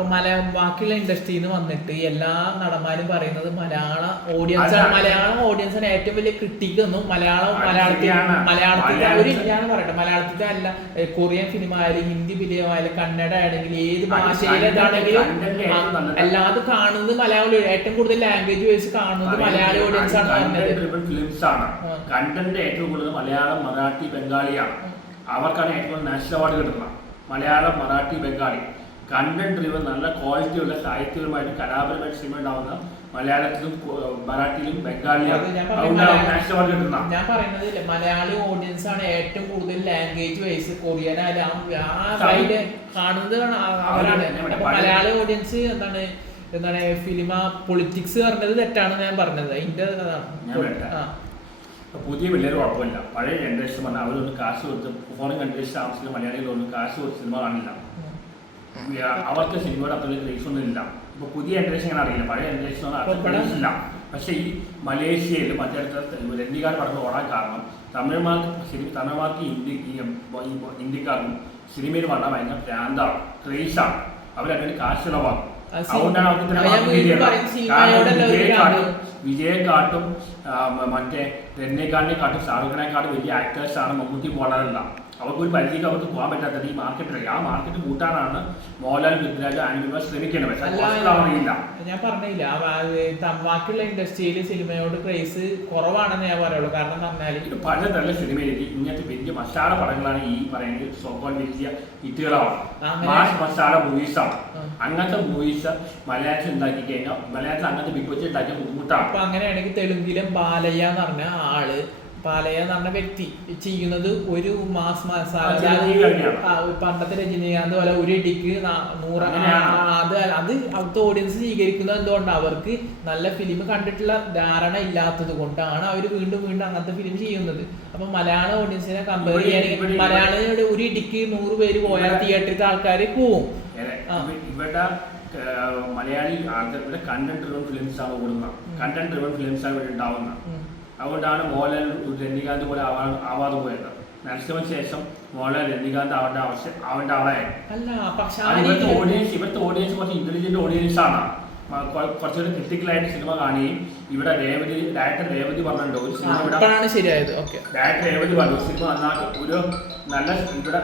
അപ്പൊ ബാക്കിയുള്ള ഇൻഡസ്ട്രിയിൽ നിന്ന് വന്നിട്ട് എല്ലാ നടന്മാരും പറയുന്നത് മലയാളം ഓഡിയൻസാണ് ഏറ്റവും വലിയ ക്രിട്ടിക് ഒന്നും മലയാളത്തിലെ ഒരു ഞാൻ പറയട്ടെ, മലയാളത്തിലെ അല്ല, കൊറിയൻ ഫിലിം ആയാലും ഹിന്ദി ഫിലിം ആയാലും കന്നഡ ആണെങ്കിലും ഏത് ഭാഷയിലേതാണെങ്കിലും എല്ലാതും കാണുന്നത് മലയാളം. ഏറ്റവും കൂടുതൽ ലാംഗ്വേജ് വൈസ് കാണുന്നത് മലയാളി ഓഡിയൻസ് ആണ് പറഞ്ഞത്. കണ്ടന്റ് ഏറ്റവും കൂടുതൽ മലയാളം, മറാഠി, ബംഗാളിയാണ്. അവർക്കാണ് ഏറ്റവും നാഷണൽ അവാർഡ് കിട്ടുന്നത്. മലയാളം, മറാഠി, ബംഗാളി കണ്ടന്റ് ഡ്രിവൻ നല്ല ക്വാളിറ്റിയുള്ള സാഹിത്യപരമായിട്ട് കലാപരമായിട്ട് സിനിമ ഉണ്ടാവുന്ന മലയാളത്തിലും മറാഠിയിലും ബംഗാളിലും നാഷണൽ അവാർഡ് കിട്ടുന്ന. ഞാൻ പറയുന്നത് മലയാളി ഓഡിയൻസ് ആണ് ഏറ്റവും കൂടുതൽ ലാംഗ്വേജ് വൈസ് കൊറിയൻ ആയാലും കാണുന്നത് അവരാണ്. മലയാളി ഓഡിയൻസ് എന്താണ് ഫിലിമ പൊളിറ്റിക്സ് പറഞ്ഞത് തെറ്റാണ് ഞാൻ പറഞ്ഞത്. അതിന്റെ പുതിയ വലിയൊരു കുഴപ്പമില്ല. പഴയ ജനറേഷൻ പറഞ്ഞാൽ അവരൊന്നും കാശ് കൊടുത്ത് ഫോറിൻ കൺട്രീസ് താമസിക്കുന്ന മലയാളികളൊന്നും കാശ് കൊടുത്ത് സിനിമ കാണില്ല. അവർക്ക് സിനിമയുടെ അത്ര ക്രേസ് ഒന്നും ഇല്ല. ഇപ്പൊ പുതിയ ജനറേഷൻ അങ്ങനെ അറിയില്ല, പഴയ ജനറേഷൻ ഇല്ല. പക്ഷേ ഈ മലേഷ്യയിൽ മറ്റടുത്ത രഞ്ജിക്കാർ പടങ്ങൾ ഓടാൻ കാരണം തമിഴന്മാർക്ക് ഇന്ത്യക്കാർക്കും സിനിമയിൽ വന്നാൽ ഭയങ്കര ഭ്രാന്താണ്, ക്രേസാണ്. അവരങ്ങനെ കാശ് ചിലവാകും. അതുകൊണ്ടാണ് വിജയെക്കാട്ടും മറ്റേ രജനീകാന്തിനെക്കാട്ടും ഷാറുഖിനെക്കാട്ടും വലിയ ആക്ടേഴ്സാണ് മമ്മൂട്ടി, മോഹൻലാൽ. അവർക്ക് ഒരു പരിധിക്ക് അവർക്ക് പോകാൻ പറ്റാത്തത് ഈ മാർക്കറ്റിലേക്ക്. ആ മാർക്കറ്റ് കൂട്ടാനാണ് മോഹൻലാൽ, പൃഥ്വിരാജ്, ആനിമൽ ശ്രമിക്കുന്നത്. ഞാൻ പറഞ്ഞില്ല, ബാക്കിയുള്ള ഇൻഡസ്ട്രിയിൽ സിനിമയോട് ക്രേസ് കുറവാണെന്ന് ഞാൻ പറയുള്ളൂ. കാരണം പറഞ്ഞാൽ പല നല്ല സിനിമയിലേക്ക് ഇങ്ങനത്തെ വലിയ മസാല പടങ്ങളാണ് ഈ പറയുന്നത് സോക്കോൾ വലിയ ഹിറ്റുകളാണ്, മാസ് മസാല മൂവീസാണ്. അങ്ങനത്തെ മൂവീസ് മലയാളത്തിൽ ഉണ്ടാക്കി കഴിഞ്ഞാൽ മലയാളത്തിൽ അങ്ങനത്തെ ബിഗ് ബഡ്ജറ്റ് ഉണ്ടാക്കിയ ബുദ്ധിമുട്ടാണ്. അപ്പൊ അങ്ങനെയാണെങ്കിൽ തെലുങ്കിലും ബാലയ്യ എന്ന് പറഞ്ഞ പാലയ എന്ന് പറഞ്ഞ വ്യക്തി ചെയ്യുന്നത് ഒരു മാസ് മസാല, പണ്ടത്തെ രജനീകാന്ത് പോലെ ഒരു ഇടിക്ക് 100, അത് അവിടുത്തെ ഓഡിയൻസ് സ്വീകരിക്കുന്നത് എന്തുകൊണ്ടാണ്? അവർക്ക് നല്ല ഫിലിം കണ്ടിട്ടുള്ള ധാരണ ഇല്ലാത്തത് കൊണ്ടാണ് അവർ വീണ്ടും അങ്ങനത്തെ ഫിലിം ചെയ്യുന്നത്. അപ്പൊ മലയാള ഓഡിയൻസിനെ കമ്പയർ ചെയ്യുകയാണെങ്കിൽ മലയാളിയുടെ ഒരു ഇടിക്ക് 100 പേര് പോയാൽ തിയേറ്ററിലത്തെ ആൾക്കാർ പോവും. ഇവിടെ മലയാളി ആൾക്കാർ കണ്ടന്റ് ഡ്രിവൺ ഫിലിംസ് ആണ് ഓടുന്നത്, കണ്ടന്റ് ഡ്രിവൺ ഫിലിംസ് ആണ് ഇവിടെ ഉണ്ടാവുന്നത്. അതുകൊണ്ടാണ് മോഹൻലാൽ രജനീകാന്ത് പോലെ ആവാതെ പോയത്. നരസിംഹന് ശേഷം മോഹൻലാൽ രജനീകാന്ത് ആവേണ്ട ആളായി. ഇവിടുത്തെ ഓഡിയൻസ് കുറച്ച് ഇന്റലിജന്റ് ഓഡിയൻസ് ആണ്. കുറച്ചുകൂടി ക്രിട്ടിക്കലായിട്ട് സിനിമ കാണുകയും ഇവിടെ ഡയറക്ടർ രേവതി പറഞ്ഞിട്ടുണ്ട് ഒരു സിനിമ ഡയറക്ടർ രേവതി പറഞ്ഞു സിനിമ നന്നാക്കി ഒരു നല്ല ഇവിടെ